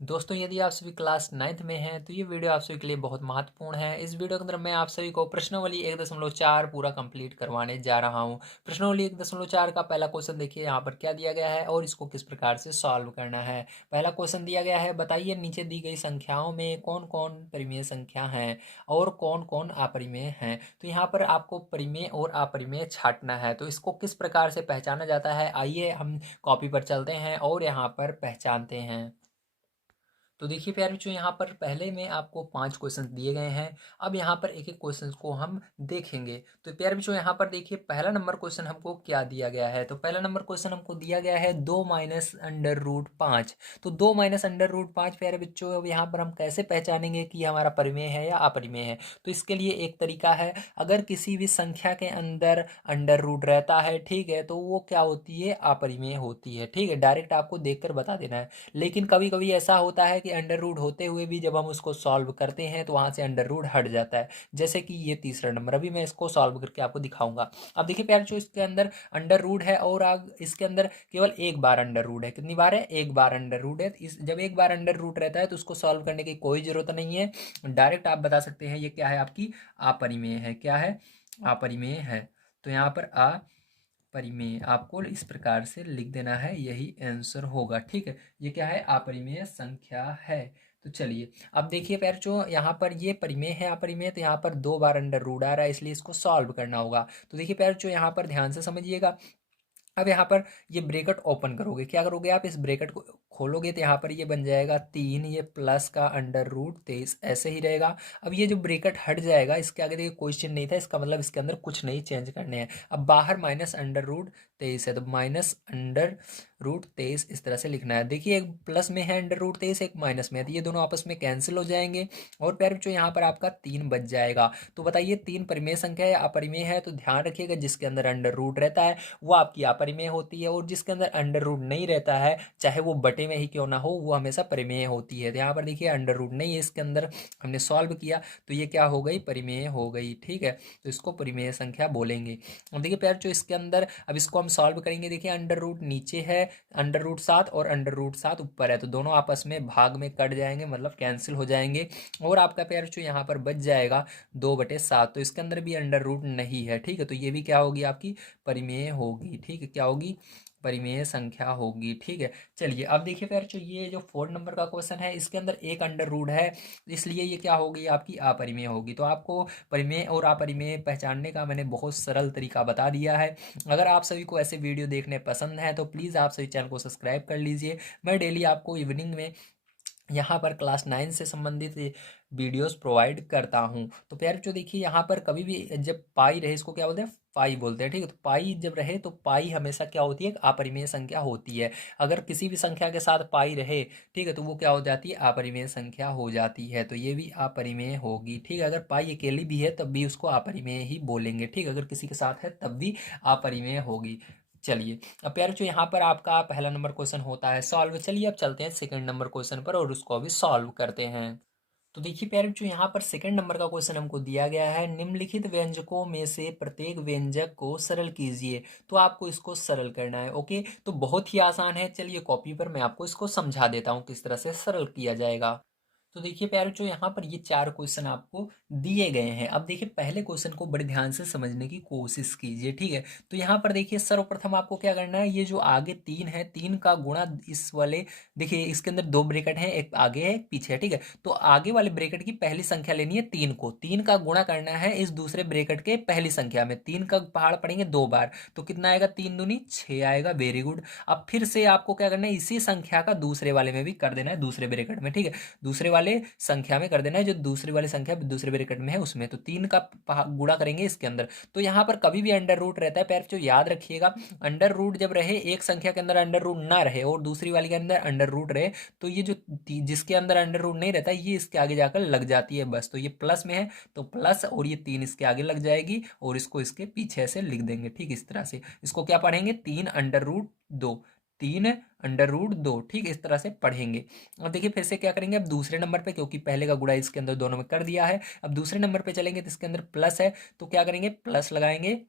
दोस्तों, यदि आप सभी क्लास 9th में हैं तो ये वीडियो आप सभी के लिए बहुत महत्वपूर्ण है। इस वीडियो के अंदर मैं आप सभी को प्रश्नावली 1.4 पूरा कंप्लीट करवाने जा रहा हूँ। प्रश्नावली 1.4 का पहला क्वेश्चन देखिए यहाँ पर क्या दिया गया है और इसको किस प्रकार से सॉल्व करना है। पहला क्वेश्चन दिया गया है, बताइए नीचे दी गई संख्याओं में कौन कौन परिमेय संख्या हैं और कौन कौन अपरिमेय हैं। तो यहाँ पर आपको परिमेय और अपरिमेय छांटना है। तो इसको किस प्रकार से पहचाना जाता है, आइए हम कॉपी पर चलते हैं और यहाँ पर पहचानते हैं। तो देखिए प्यारे बच्चों, यहाँ पर पहले में आपको 5 क्वेश्चन दिए गए हैं। अब यहाँ पर एक एक क्वेश्चन को हम देखेंगे। तो प्यारे बच्चों, यहाँ पर देखिए पहला नंबर क्वेश्चन हमको क्या दिया गया है। तो पहला नंबर क्वेश्चन हमको दिया गया है 2 माइनस अंडर रूट 5। तो 2 माइनस अंडर रूट 5 प्यारे बच्चों, अब यहाँ पर हम कैसे पहचानेंगे कि हमारा परिमेय है या अपरिमेय है। तो इसके लिए एक तरीका है, अगर किसी भी संख्या के अंदर अंडर रूट रहता है, ठीक है, तो वो क्या होती है, अपरिमेय होती है। ठीक है, डायरेक्ट आपको देखकर बता देना है। लेकिन कभी कभी ऐसा होता है कि अंडर रूट होते हुए भी जब हम उसको सॉल्व करते हैं तो वहाँ से अंडर रूट हट जाता है। जैसे कि ये तीसरा नंबर, अभी मैं इसको सॉल्व करके आपको दिखाऊंगा। अब देखिए प्यारे जो इसके अंदर अंडर रूट है और आग इसके अंदर केवल एक बार अंडर रूट है। कितनी बार है, एक बार अंडर रूट है। इस जब एक बार अंडर रूट रहता है तो उसको सॉल्व करने की कोई जरूरत नहीं है। डायरेक्ट आप बता सकते हैं ये क्या है, आपकी अपरिमेय है। क्या है, अपरिमेय है। तो यहाँ पर परिमेय आपको इस प्रकार से लिख देना है, यही आंसर होगा। ठीक है, ये क्या है, अपरिमेय संख्या है। तो चलिए अब देखिए प्यार जो यहाँ पर ये परिमेय है अपरिमेय, तो यहाँ पर 2 बार अंडर रूट आ रहा है, इसलिए इसको सॉल्व करना होगा। तो देखिए प्यार जो यहाँ पर ध्यान से समझिएगा। अब यहाँ पर ये ब्रेकेट ओपन करोगे, क्या करोगे आप, इस ब्रेकेट को खोलोगे तो यहाँ पर ये बन जाएगा 3, ये प्लस का अंडर रूट 23 ऐसे ही रहेगा। अब ये जो ब्रेकेट हट जाएगा, इसके आगे देखिए क्वेश्चन नहीं था, इसका मतलब इसके अंदर कुछ नहीं चेंज करने हैं। अब बाहर माइनस अंडर रूट 23 है, तो माइनस अंडर रूट 23 इस तरह से लिखना है। देखिए एक प्लस में है अंडर रूट 23, एक माइनस में है, तो ये दोनों आपस में कैंसिल हो जाएंगे और प्यारे बच्चों यहाँ पर आपका 3 बच जाएगा। तो बताइए 3 परिमेय संख्या है या अपरिमेय है। तो ध्यान रखिएगा, जिसके अंदर अंडर रूट रहता है वो आपकी अपरिमेय होती है, और जिसके अंदर अंडर रूट नहीं रहता है, चाहे वो बटे में ही क्यों ना हो, वो हमेशा परिमेय होती है। तो यहाँ पर देखिए अंडर रूट नहीं है इसके अंदर, हमने सॉल्व किया तो ये क्या हो गई, परिमेय हो गई। ठीक है, तो इसको परिमेय संख्या बोलेंगे। अब देखिए प्यार जो इसके अंदर, अब इसको हम सॉल्व करेंगे। देखिए अंडर रूट नीचे है, अंडर रूट 7 और अंडर रूट 7 ऊपर है, तो दोनों आपस में भाग में कट जाएंगे, मतलब कैंसिल हो जाएंगे। और आपका प्यार जो यहाँ पर बच जाएगा 2/7, तो इसके अंदर भी अंडर रूट नहीं है। ठीक है, तो ये भी क्या होगी, आपकी परिमेय होगी। ठीक है, क्या होगी, परिमेय संख्या होगी। ठीक है, चलिए अब देखिए फिर जो ये जो 4 नंबर का क्वेश्चन है, इसके अंदर एक अंडर रूट है, इसलिए ये क्या होगी, आपकी अपरिमेय होगी। तो आपको परिमेय और अपरिमेय पहचानने का मैंने बहुत सरल तरीका बता दिया है। अगर आप सभी को ऐसे वीडियो देखने पसंद है तो प्लीज़ आप सभी चैनल को सब्सक्राइब कर लीजिए। मैं डेली आपको इवनिंग में यहाँ पर क्लास 9 से संबंधित वीडियोस प्रोवाइड करता हूँ। तो प्यार जो देखिए यहाँ पर कभी भी जब पाई रहे, इसको क्या बोलते हैं, पाई बोलते हैं। ठीक है, तो पाई जब रहे तो पाई हमेशा क्या होती है, एक अपरिमेय संख्या होती है। अगर किसी भी संख्या के साथ पाई रहे, ठीक है, तो वो क्या हो जाती है, अपरिमेय संख्या हो जाती है। तो ये भी अपरिमेय होगी। ठीक है, अगर पाई अकेली भी है तब भी उसको अपरिमेय ही बोलेंगे। ठीक है, अगर किसी के साथ है तब भी अपरिमेय होगी। चलिए अब प्यारे जो यहाँ पर आपका पहला नंबर क्वेश्चन होता है सॉल्व। चलिए अब चलते हैं सेकंड नंबर क्वेश्चन पर और उसको अभी सॉल्व करते हैं। तो देखिए प्यारे जो यहाँ पर सेकंड नंबर का क्वेश्चन हमको दिया गया है, निम्नलिखित व्यंजकों में से प्रत्येक व्यंजक को सरल कीजिए। तो आपको इसको सरल करना है। ओके, तो बहुत ही आसान है। चलिए कॉपी पर मैं आपको इसको समझा देता हूँ किस तरह से सरल किया जाएगा। तो देखिए प्यारे जो यहाँ पर ये 4 क्वेश्चन आपको दिए गए हैं। अब देखिए पहले क्वेश्चन को बड़े ध्यान से समझने की कोशिश कीजिए। ठीक है, तो यहाँ पर देखिए सर्वप्रथम आपको क्या करना है, ये जो आगे 3 है, 3 का गुणा इस वाले, देखिए इसके अंदर 2 ब्रैकेट है, एक आगे है एक पीछे है। ठीक है, तो आगे वाले ब्रैकेट की पहली संख्या लेनी है 3 को, 3 का गुणा करना है इस दूसरे ब्रैकेट के पहली संख्या में। 3 का पहाड़ पड़ेंगे 2 बार, तो कितना आएगा, 3 दूनी 6 आएगा। Very good. अब फिर से आपको क्या करना है, इसी संख्या का दूसरे वाले में भी कर देना है, दूसरे ब्रैकेट में। ठीक है, दूसरे वाले संख्या में कर देना है, जो दूसरी वाली संख्या दूसरे ब्रैकेट में है उसमें। तो 3 का गुणा करेंगे इसके अंदर। तो यहाँ पर कभी भी अंडर रूट रहता है पैर जो याद रखिएगा, अंडर रूट जब रहे, एक संख्या के अंदर अंडर रूट ना रहे और दूसरी वाली के अंदर अंडर रूट रहे, तो ये जो जिसके अंदर अंडर रूट नहीं रहता ये इसके आगे जाकर लग जाती है बस। तो ये प्लस में है तो प्लस, और ये 3 इसके आगे लग जाएगी और इसको इसके पीछे से लिख देंगे। ठीक, इस तरह से इसको क्या पढ़ेंगे, 3 अंडर रूट 2, 3 अंडर रूट 2। ठीक, इस तरह से पढ़ेंगे। अब देखिए फिर से क्या करेंगे, अब दूसरे नंबर पे, क्योंकि पहले का गुणा इसके अंदर दोनों में कर दिया है, अब दूसरे नंबर पे चलेंगे तो इसके अंदर प्लस है, तो क्या करेंगे, प्लस लगाएंगे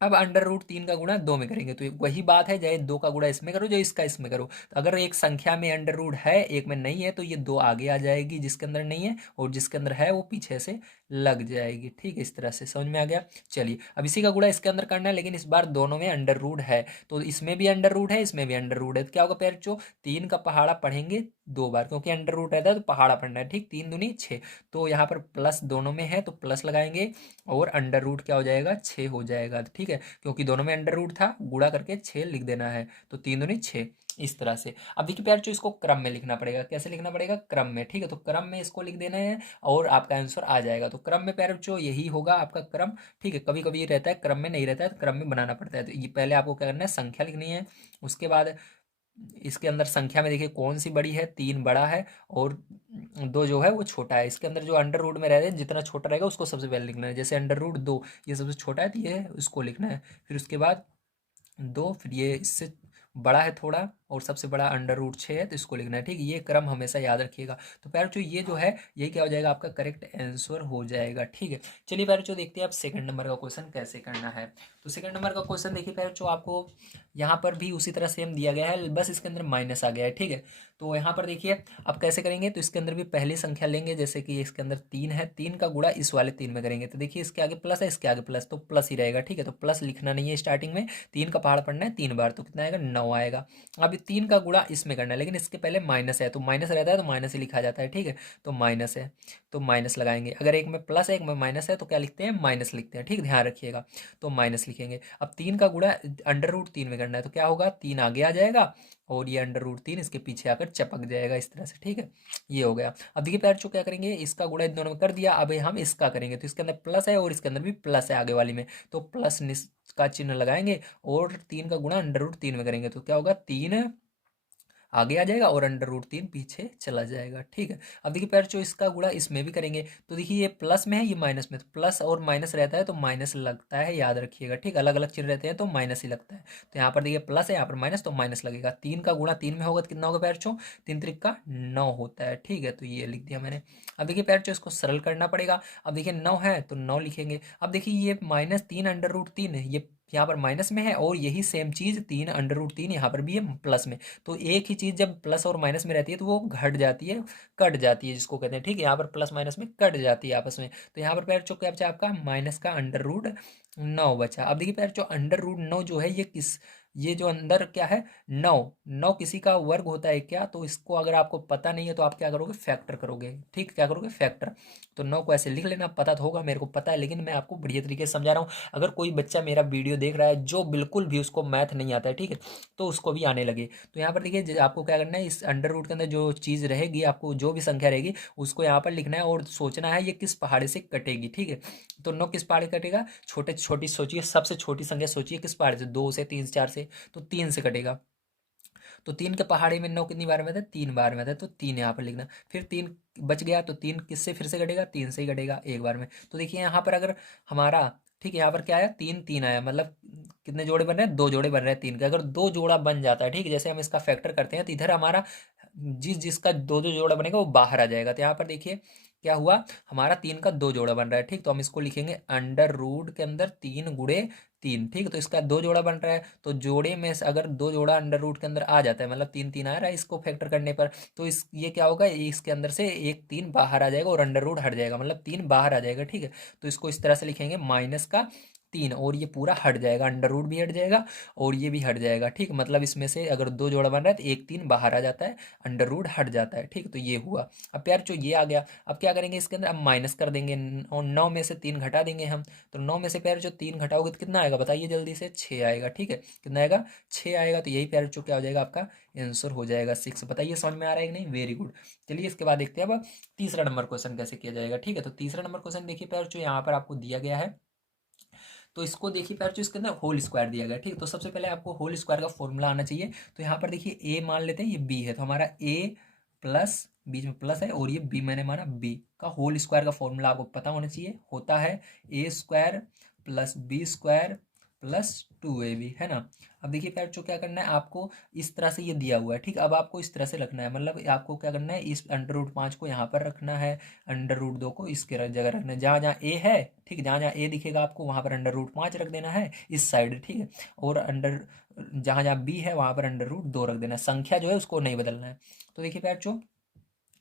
अब अंडर रूट 3 का गुणा 2 में करेंगे तो वही बात है, चाहे 2 का गुणा इसमें करो जो इसका इसमें करो। तो अगर एक संख्या में अंडर रूट है, एक में नहीं है, तो ये 2 आगे आ जाएगी जिसके अंदर नहीं है, और जिसके अंदर है वो पीछे से लग जाएगी। ठीक है, इस तरह से समझ में आ गया। चलिए अब इसी का गुणा इसके अंदर करना है, लेकिन इस बार दोनों में अंडर रूट है, तो इसमें भी अंडर रूट है, इसमें भी अंडर रूट है, तो क्या होगा पैर जो 3 का पहाड़ा पढ़ेंगे 2 बार, क्योंकि अंडर रूट रहता है तो पहाड़ा पढ़ना है। ठीक, 3 दूनी 6, तो यहाँ पर प्लस दोनों में है तो प्लस लगाएंगे, और अंडर रूट क्या हो जाएगा 6 हो जाएगा। ठीक है, क्योंकि दोनों में अंडर रूट था, गुणा करके 6 लिख देना है, तो 3 दूनी 6, इस तरह से। अब देखिए प्यार, जो इसको क्रम में लिखना पड़ेगा, कैसे लिखना पड़ेगा, क्रम में। ठीक है, तो क्रम में इसको लिख देना है और आपका आंसर आ जाएगा। तो क्रम में प्यार जो यही होगा आपका क्रम। ठीक है, कभी कभी ये रहता है क्रम में नहीं रहता है, तो क्रम में बनाना पड़ता है। तो ये पहले आपको क्या करना है, संख्या लिखनी है, उसके बाद इसके अंदर संख्या में देखिए कौन सी बड़ी है, 3 बड़ा है और 2 जो है वो छोटा है। इसके अंदर जो अंडर रूट में रहते हैं, जितना छोटा रहेगा उसको सबसे पहले लिखना है। जैसे अंडर रूट 2 ये सबसे छोटा है, तो ये उसको लिखना है, फिर उसके बाद 2, फिर ये इससे बड़ा है थोड़ा, और सबसे बड़ा अंडर रूट 6 है, तो इसको लिखना है। ठीक, ये क्रम हमेशा याद रखिएगा। तो पैर जो ये जो है ये क्या हो जाएगा, आपका करेक्ट आंसर हो जाएगा। ठीक है, चलिए पैर जो देखते हैं अब सेकंड नंबर का क्वेश्चन कैसे करना है। तो सेकंड नंबर का क्वेश्चन देखिए पैर जो आपको यहाँ पर भी उसी तरह सेम दिया गया है, बस इसके अंदर माइनस आ गया है। ठीक है, तो यहाँ पर देखिए अब कैसे करेंगे, तो इसके अंदर भी पहली संख्या लेंगे, जैसे कि इसके अंदर 3 है, 3 का गुणा इस वाले 3 में करेंगे, तो देखिए इसके आगे प्लस है, इसके आगे प्लस, तो प्लस ही रहेगा। ठीक है, तो प्लस लिखना नहीं है स्टार्टिंग में, 3 का पहाड़ पढ़ना है 3 बार, तो कितना आएगा 9 आएगा। अब 3 का गुणा इसमें करना है, लेकिन इसके पहले माइनस है, तो माइनस रहता है तो माइनस ही लिखा जाता है। ठीक है, तो माइनस है तो माइनस लगाएंगे। अगर एक में प्लस है एक में माइनस है तो क्या लिखते हैं, माइनस लिखते हैं। ठीक, ध्यान रखिएगा, तो माइनस लिखेंगे। अब 3 का गुणा अंडर रूट 3 में करना है, तो क्या होगा, 3 आगे आ जाएगा और ये अंडर रूट 3 इसके पीछे आकर चपक जाएगा इस तरह से। ठीक है, ये हो गया। अब देखिए पैर जो क्या करेंगे, इसका गुणा इन दोनों में कर दिया, अब हम इसका करेंगे, तो इसके अंदर प्लस है और इसके अंदर भी प्लस है आगे वाली में, तो प्लस का चिन्ह लगाएंगे और 3 का गुणा अंडर रूट 3 में करेंगे, तो क्या होगा, 3 आगे आ जाएगा और अंडर रूट 3 पीछे चला जाएगा। ठीक है, अब देखिए पैर जो इसका गुणा इसमें भी करेंगे, तो देखिए ये प्लस में है ये माइनस में, तो प्लस और माइनस रहता है तो माइनस लगता है, याद रखिएगा। ठीक, अलग अलग चिन्ह रहते हैं तो माइनस ही लगता है। तो यहाँ पर देखिए प्लस है, यहाँ पर माइनस, तो माइनस लगेगा। 3 का गुणा 3 में होगा तो कितना होगा पैर चो, 3 त्रिक का 9 होता है। ठीक है, तो ये लिख दिया मैंने। अब देखिए पैर चो इसको सरल करना पड़ेगा। अब देखिए 9 है तो 9 लिखेंगे। अब देखिए ये -3 अंडर रूट 3 है, ये यहाँ पर माइनस में है, और यही सेम चीज 3 अंडर रूट 3 यहाँ पर भी है प्लस में। तो एक ही चीज जब प्लस और माइनस में रहती है तो वो घट जाती है, कट जाती है जिसको कहते हैं। ठीक है, यहाँ पर प्लस माइनस में कट जाती है आपस में। तो यहाँ पर पैर चो क्या बचा आपका, माइनस का अंडर रूट 9 बचा। अब देखिए पैर चो अंडर रूट 9 जो है ये किस, ये जो अंदर क्या है 9, 9 किसी का वर्ग होता है क्या, तो इसको अगर आपको पता नहीं है तो आप क्या करोगे, फैक्टर करोगे। ठीक, क्या करोगे, फैक्टर। तो 9 को ऐसे लिख लेना, पता तो होगा, मेरे को पता है, लेकिन मैं आपको बढ़िया तरीके से समझा रहा हूँ। अगर कोई बच्चा मेरा वीडियो देख रहा है जो बिल्कुल भी उसको मैथ नहीं आता है, ठीक है, तो उसको भी आने लगे, तो यहाँ पर देखिए आपको क्या करना है, इस अंडर रूट के अंदर जो चीज़ रहेगी, आपको जो भी संख्या रहेगी उसको यहाँ पर लिखना है और सोचना है ये किस पहाड़े से कटेगी। ठीक है, तो 9 किस पहाड़े कटेगा, छोटे छोटी सोचिए, सबसे छोटी संख्या सोचिए किस पहाड़े से, 2 से, 3 से, 4 से, तो 3 से कटेगा। तो 3 के पहाड़ी में 9 कितनी बार में था, 3 बार में था, तो 3 यहाँ पर लिखना। फिर 3 बच गया, तो 3 किससे फिर से कटेगा, 3 से ही कटेगा एक बार में। तो देखिए यहाँ पर अगर हमारा, ठीक है, यहाँ पर क्या आया, 3 3 आया, मतलब कितने जोड़े बन रहे हैं, 2 जोड़े बन रहे हैं 3 के। अगर 2 जोड़ा बन जाता है, ठीक है, जैसे हम इसका फैक्टर करते हैं, तो इधर हमारा जिसका 2 2 जोड़ा बनेगा वो बाहर आ जाएगा। तो यहाँ पर देखिए क्या हुआ, हमारा 3 का 2 जोड़ा बन रहा है। ठीक, तो हम इसको लिखेंगे अंडर रूट के अंदर 3 गुणे 3। ठीक, तो इसका 2 जोड़ा बन रहा है, तो जोड़े में से अगर 2 जोड़ा अंडर रूट के अंदर आ जाता है, मतलब 3 3 आ रहा है इसको फैक्टर करने पर, तो इस ये क्या होगा, इसके अंदर से एक 3 बाहर आ जाएगा और अंडर रूट हट जाएगा, मतलब 3 बाहर आ जाएगा। ठीक है, तो इसको इस तरह से लिखेंगे माइनस का 3, और ये पूरा हट जाएगा, अंडर रूट भी हट जाएगा और ये भी हट जाएगा। ठीक, मतलब इसमें से अगर 2 जोड़ा बन रहा है तो एक 3 बाहर आ जाता है, अंडर रूट हट जाता है। ठीक, तो ये हुआ। अब प्यार जो ये आ गया, अब क्या करेंगे इसके अंदर, अब माइनस कर देंगे, और 9 में से 3 घटा देंगे हम। तो 9 में से प्यार जो 3 घटाओगे तो कितना आएगा बताइए जल्दी से, 6 आएगा। ठीक है, कितना आएगा, 6 आएगा। तो यही प्यार जो क्या हो जाएगा, आपका आंसर हो जाएगा 6। बताइए समझ में आ रहा है कि नहीं, वेरी गुड। चलिए इसके बाद देखते हैं अब तीसरा नंबर क्वेश्चन कैसे किया जाएगा। ठीक है, तो तीसरा नंबर क्वेश्चन देखिए प्यार जो यहाँ पर आपको दिया गया है, तो इसको देखिए प्यार जो इसके अंदर होल स्क्वायर दिया गया है। ठीक है, तो सबसे पहले आपको होल स्क्वायर का फॉर्मूला आना चाहिए। तो यहाँ पर देखिए ए मान लेते हैं, ये बी है, तो हमारा ए प्लस, बीच में प्लस है, और ये बी मैंने माना बी का होल स्क्वायर का फॉर्मूला आपको पता होना चाहिए, होता है A square plus B square plus 2ab, है ना। अब देखिए प्यार बच्चों क्या करना है आपको, इस तरह से ये दिया हुआ है, ठीक। अब आपको इस तरह से रखना है, मतलब आपको क्या करना है, इस अंडर रूट 5 को यहाँ पर रखना है, अंडर रूट 2 को इसके जगह रखना है, जहाँ जहाँ ए है, ठीक, जहाँ जहाँ ए दिखेगा आपको वहाँ पर अंडर रूट 5 रख देना है इस साइड, ठीक है। और जहाँ जहाँ बी है वहाँ पर अंडर रूट 2 रख देना है, संख्या जो है उसको नहीं बदलना है। तो देखिए प्यार बच्चों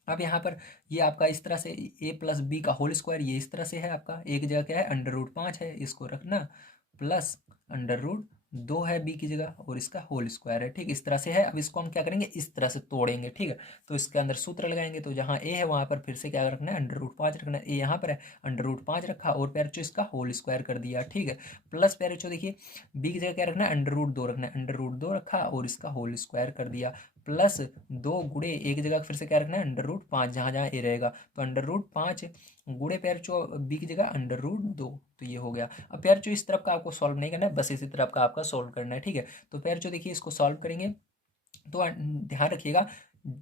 अब यहाँ पर ये आपका इस तरह से a+b का होल स्क्वायर ये इस तरह से है, आपका एक जगह क्या है, अंडर रूट 5 है, इसको रखना, प्लस अंडर रूट 2 है बी की जगह और इसका होल स्क्वायर है, ठीक, इस तरह से है। अब इसको हम क्या करेंगे, इस तरह से तोड़ेंगे, ठीक है। तो इसके अंदर सूत्र लगाएंगे, तो जहाँ ए है वहाँ पर फिर से क्या रखना है, अंडर रूट 5 रखना है, ए यहाँ पर है, अंडर रूट 5 रखा और प्यारे इसका होल स्क्वायर कर दिया, ठीक है। प्लस प्यारे देखिए बी की जगह क्या रखना है, अंडर रूट 2 रखना है, अंडर रूट 2 रखा और इसका होल स्क्वायर कर दिया, प्लस 2 एक जगह फिर से क्या रखना है, अंडर रूट 5 जहाँ जहाँ ए रहेगा, तो अंडर रूट 5 गुणे प्यार बी की जगह अंडर रूट 2, तो ये हो गया। अब प्यार इस तरफ का आपको सॉल्व नहीं करना है, बस इसी तरफ का आपका सॉल्व करना है, ठीक है। तो प्यार देखिए इसको सॉल्व करेंगे तो ध्यान रखिएगा,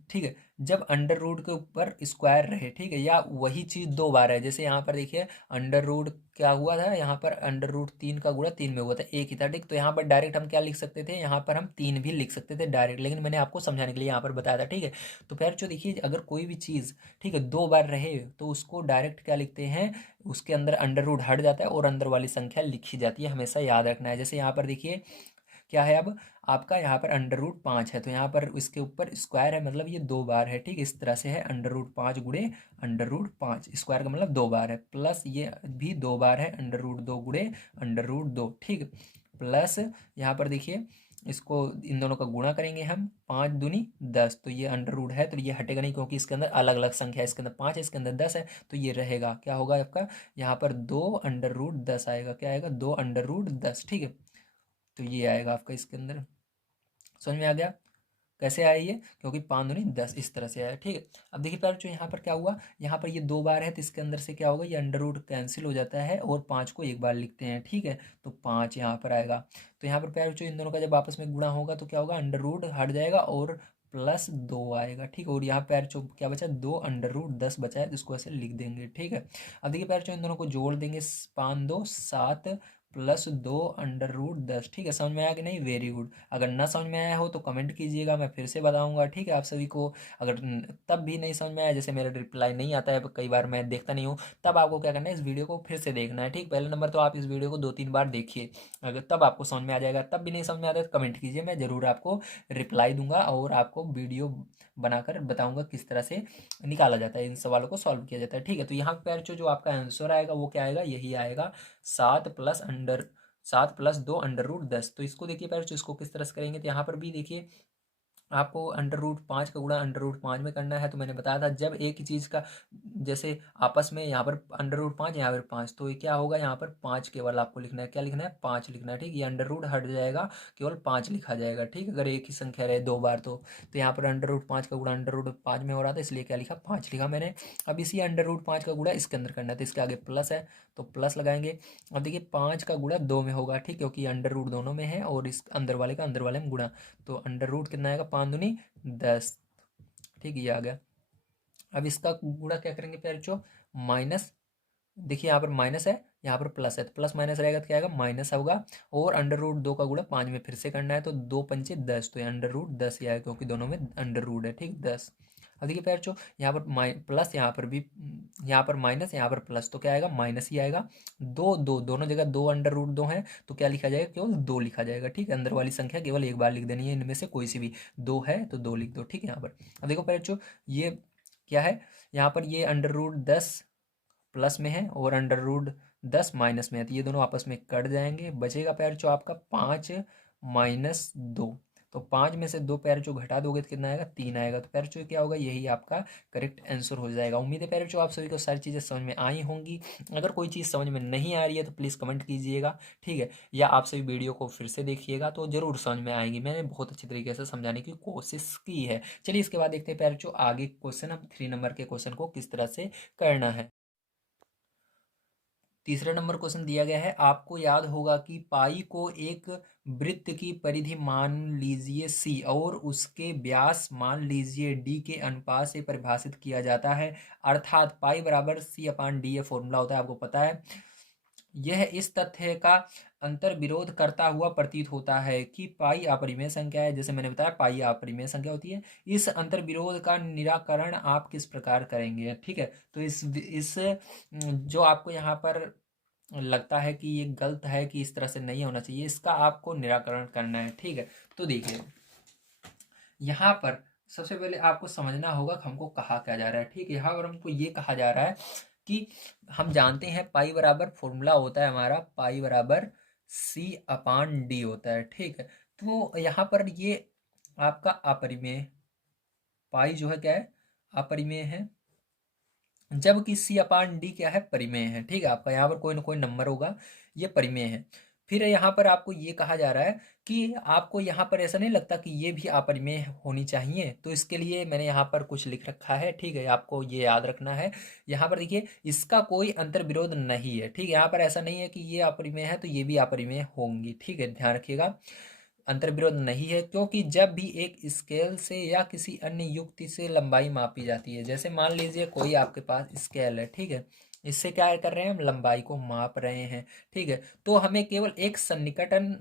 ठीक है, जब अंडर रूट के ऊपर स्क्वायर रहे, ठीक है, या वही चीज़ 2 बार है, जैसे यहाँ पर देखिए अंडर रूट क्या हुआ था, यहाँ पर अंडर रूट 3 का गुणा 3 में हुआ था, एक ही था, ठीक। तो यहाँ पर डायरेक्ट हम क्या लिख सकते थे, यहाँ पर हम 3 भी लिख सकते थे डायरेक्ट, लेकिन मैंने आपको समझाने के लिए यहाँ पर बताया था, ठीक है। तो फिर देखिए अगर कोई भी चीज़, ठीक है, 2 बार रहे तो उसको डायरेक्ट क्या लिखते हैं, उसके अंदर अंडर रूट हट जाता है और अंदर वाली संख्या लिखी जाती है, हमेशा याद रखना है। जैसे यहाँ पर देखिए क्या है, अब आपका यहाँ पर अंडर रूट 5 है तो यहाँ पर इसके ऊपर स्क्वायर है, मतलब ये 2 बार है, ठीक, इस तरह से है, अंडर रूट 5 गुणे अंडर रूट 5, स्क्वायर का मतलब 2 बार है, प्लस ये भी 2 बार है, अंडर रूट 2 गुणे अंडर रूट 2, ठीक। प्लस यहाँ पर देखिए इसको इन दोनों का गुणा करेंगे हम, 5 दूनी 10, तो ये अंडर रूट है तो ये हटेगा नहीं, क्योंकि इसके अंदर अलग अलग संख्या है, इसके अंदर 5 है, इसके अंदर 10 है, तो ये रहेगा, क्या होगा आपका यहाँ पर 2 अंडर रूट 10 आएगा, क्या आएगा, 2 अंडर रूट 10, ठीक है। तो ये आएगा आपका इसके अंदर, समझ में आ गया कैसे आया ये, क्योंकि 5 दूनी 10 इस तरह से आया, ठीक है। अब देखिए प्यार यहाँ पर क्या हुआ, यहाँ पर ये 2 बार है तो इसके अंदर से क्या होगा, ये अंडर रूट कैंसिल हो जाता है और 5 को एक बार लिखते हैं, ठीक है। तो 5 यहाँ पर आएगा, तो यहाँ पर प्यार इन दोनों का जब आपस में गुणा होगा तो क्या होगा, अंडर रूट हट जाएगा और +2 आएगा, ठीक है। और यहाँ पैर क्या बचा, 2 अंडर रूट 10 बचा है, तो इसको ऐसे लिख देंगे, ठीक है। अब देखिए पैर इन दोनों को जोड़ देंगे, 5 2 7 +2 अंडर रूट 10, ठीक है। समझ में आया कि नहीं, वेरी गुड। अगर ना समझ में आया हो तो कमेंट कीजिएगा, मैं फिर से बताऊंगा, ठीक है, आप सभी को। अगर तब भी नहीं समझ में आया, जैसे मेरा रिप्लाई नहीं आता है, कई बार मैं देखता नहीं हूँ, तब आपको क्या करना है, इस वीडियो को फिर से देखना है, ठीक। पहले नंबर तो आप इस वीडियो को 2 3 बार देखिए, अगर तब आपको समझ में आ जाएगा, तब भी नहीं समझ में आता है तो कमेंट कीजिए, मैं ज़रूर आपको रिप्लाई दूंगा और आपको वीडियो बनाकर बताऊंगा किस तरह से निकाला जाता है, इन सवालों को सॉल्व किया जाता है, ठीक है। तो यहाँ पर जो आपका आंसर आएगा वो क्या आएगा, यही आएगा, 7 + 2 अंडर रूट 10। तो इसको देखिए पहले इसको किस तरह से करेंगे, तो यहाँ पर भी देखिए आपको अंडर रूट 5 का गुणा अंडर रूट 5 में करना है, तो मैंने बताया था जब एक ही चीज़ का, जैसे आपस में यहाँ पर अंडर रूट 5 यहाँ पर 5, तो ये क्या होगा, यहाँ पर 5 केवल आपको लिखना है, क्या लिखना है, 5 लिखना है, ठीक। ये अंडर रूट हट जाएगा, केवल 5 लिखा जाएगा, ठीक। अगर एक ही संख्या रहे 2 बार तो यहाँ पर अंडर रूट 5 का गुणा अंडर रूट 5 में हो रहा था, इसलिए क्या लिखा, 5 लिखा मैंने। अब इसी अंडर रूट 5 का गुणा इसके अंदर करना है, तो इसके आगे प्लस है तो प्लस लगाएंगे। अब देखिए 5 का गुणा 2 में होगा, ठीक, क्योंकि अंडर रूट दोनों में है और इस अंदर वाले का अंदर वाले में गुणा, तो अंडर रूट कितना आएगा, 5 दूनी 10, ठीक, ये आ गया। अब इसका गुणा क्या करेंगे प्यारे बच्चों, माइनस, देखिए यहाँ पर माइनस है, यहाँ पर प्लस है, तो प्लस माइनस रहेगा तो क्या आएगा, माइनस होगा। और अंडर रूट 2 का गुणा 5 में फिर से करना है, तो 2 × 5 = 10, तो ये अंडर रूट 10 ही आएगा, क्योंकि दोनों में अंडर रूट है, ठीक, 10। अब देखिए प्यारे बच्चों यहाँ पर प्लस, यहाँ पर भी, यहाँ पर माइनस, यहाँ पर प्लस, तो क्या आएगा, माइनस ही आएगा। दो दो दोनों जगह 2 अंडर रूट 2 हैं, तो क्या लिखा जाएगा, केवल 2 लिखा जाएगा, ठीक है। अंदर वाली संख्या केवल एक बार लिख देनी है, इनमें से कोई सी भी 2 है तो 2 लिख दो, ठीक है। यहाँ पर अब देखो प्यारे बच्चों ये क्या है, यहाँ पर ये अंडर रूट 10 प्लस में है और अंडर रूट 10 माइनस में है, तो ये दोनों आपस में कट जाएंगे, बचेगा पैर जो आपका 5 - 2, तो 5 में से 2 पैर जो घटा दोगे तो कितना आएगा, 3 आएगा, तो पैर जो क्या होगा, यही आपका करेक्ट आंसर हो जाएगा। उम्मीद है पैर जो आप सभी को सारी चीज़ें समझ में आई होंगी। अगर कोई चीज़ समझ में नहीं आ रही है तो प्लीज़ कमेंट कीजिएगा, ठीक है, या आप सभी वीडियो को फिर से देखिएगा तो ज़रूर समझ में आएगी, मैंने बहुत अच्छी तरीके से समझाने की कोशिश की है। चलिए इसके बाद देखते हैं पैर जो आगे क्वेश्चन, हम 3 नंबर के क्वेश्चन को किस तरह से करना है। तीसरा नंबर क्वेश्चन दिया गया है, आपको याद होगा कि पाई को एक वृत्त की परिधि मान लीजिए सी और उसके व्यास मान लीजिए डी के अनुपात से परिभाषित किया जाता है, अर्थात पाई बराबर C/D ये फॉर्मूला होता है, आपको पता है। यह इस तथ्य का अंतर विरोध करता हुआ प्रतीत होता है कि पाई अपरिमेय संख्या है। जैसे मैंने बताया पाई अपरिमेय संख्या होती है। इस अंतर विरोध का निराकरण आप किस प्रकार करेंगे? ठीक है, तो इस जो आपको यहाँ पर लगता है कि ये गलत है, कि इस तरह से नहीं होना चाहिए, इसका आपको निराकरण करना है। ठीक है, तो देखिए यहाँ पर सबसे पहले आपको समझना होगा कि हमको कहा क्या जा रहा है। ठीक है, यहाँ पर हमको ये कहा जा रहा है कि हम जानते हैं पाई बराबर फॉर्मूला होता है हमारा, पाई बराबर C/D होता है। ठीक है, तो यहाँ पर ये आपका अपरिमेय, पाई जो है क्या है, अपरिमेय है, जबकि C/D क्या है, परिमेय है। ठीक है, आपका यहाँ पर कोई ना कोई नंबर होगा, ये परिमेय है। फिर यहाँ पर आपको ये कहा जा रहा है कि आपको यहाँ पर ऐसा नहीं लगता कि ये भी अपरिमेय होनी चाहिए, तो इसके लिए मैंने यहाँ पर कुछ लिख रखा है। ठीक है, आपको ये याद रखना है। यहाँ पर देखिए इसका कोई अंतर विरोध नहीं है। ठीक है, यहाँ पर ऐसा नहीं है कि ये अपरिमेय है तो ये भी अपरिमेय होंगी। ठीक है, ध्यान रखिएगा, अंतर विरोध नहीं है, क्योंकि जब भी एक स्केल से या किसी अन्य युक्ति से लंबाई मापी जाती है, जैसे मान लीजिए कोई आपके पास स्केल है, ठीक है, इससे क्या कर रहे हैं, हम लंबाई को माप रहे हैं। ठीक है, तो हमें केवल एक सन्निकटन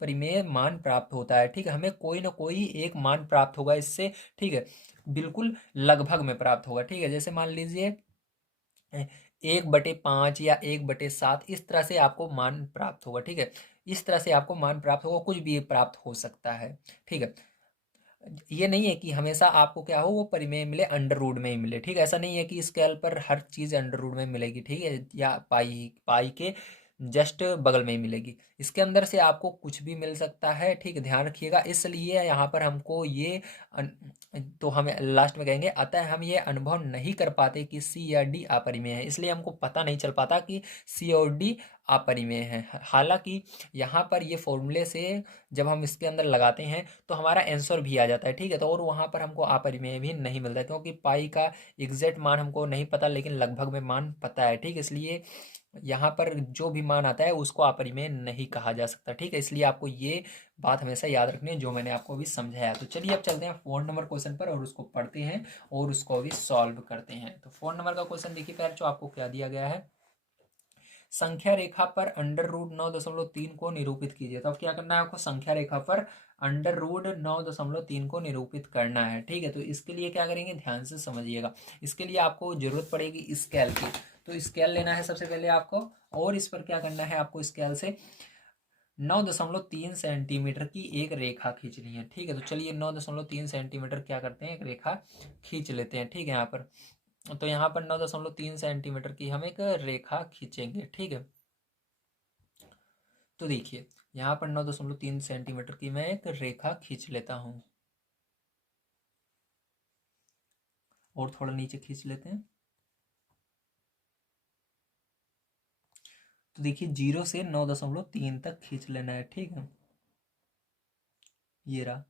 परिमेय मान प्राप्त होता है। ठीक है, हमें कोई ना कोई एक मान प्राप्त होगा इससे। ठीक है, बिल्कुल लगभग में प्राप्त होगा। ठीक है, जैसे मान लीजिए 1/5 या 1/7, इस तरह से आपको मान प्राप्त होगा। ठीक है, इस तरह से आपको मान प्राप्त होगा, कुछ भी प्राप्त हो सकता है। ठीक है, ये नहीं है कि हमेशा आपको क्या हो, वो परिमेय मिले, अंडर रूट में ही मिले। ठीक है, ऐसा नहीं है कि स्केल पर हर चीज़ अंडर रूट में मिलेगी। ठीक है, या पाई पाई के जस्ट बगल में ही मिलेगी, इसके अंदर से आपको कुछ भी मिल सकता है। ठीक है, ध्यान रखिएगा, इसलिए यहाँ पर हमको ये तो हम लास्ट में कहेंगे, अतः हम ये अनुभव नहीं कर पाते कि C या D अपरिमेय है, इसलिए हमको पता नहीं चल पाता कि C और D अपरिमेय है। हालांकि यहाँ पर ये फॉर्मूले से जब हम इसके अंदर लगाते हैं तो हमारा आंसर भी आ जाता है। ठीक है, तो और वहाँ पर हमको अपरिमेय भी नहीं मिलता है, क्योंकि पाई का एग्जैक्ट मान हमको नहीं पता, लेकिन लगभग में मान पता है। ठीक है, इसलिए यहाँ पर जो भी मान आता है उसको अपरिमेय नहीं कहा जा सकता। ठीक है, इसलिए आपको ये बात हमेशा याद रखनी है जो मैंने आपको अभी समझाया। तो चलिए अब चलते हैं 4 नंबर क्वेश्चन पर और उसको पढ़ते हैं और उसको अभी सॉल्व करते हैं। तो 4 नंबर का क्वेश्चन देखिए पहले, जो आपको क्या दिया गया है, संख्या रेखा पर अंडर रूट 9.3 को निरूपित कीजिए। तो अब क्या करना है आपको, संख्या रेखा पर अंडर रूट 9.3 को निरूपित करना है। ठीक है, तो इसके लिए क्या करेंगे, ध्यान से समझिएगा। इसके लिए आपको जरूरत पड़ेगी स्केल की, तो स्केल लेना है सबसे पहले आपको, और इस पर क्या करना है आपको, स्केल से 9.3 सेंटीमीटर की एक रेखा खींचनी है। ठीक है, तो चलिए 9.3 सेंटीमीटर क्या करते हैं, एक रेखा खींच लेते हैं। ठीक है, यहाँ पर तो यहाँ पर 9.3 सेंटीमीटर की हम एक रेखा खींचेंगे। ठीक है, तो देखिए यहाँ पर 9.3 सेंटीमीटर की मैं एक रेखा खींच लेता हूँ, और थोड़ा नीचे खींच लेते हैं। तो देखिए 0 से 9.3 तक खींच लेना है। ठीक है, ये रहा।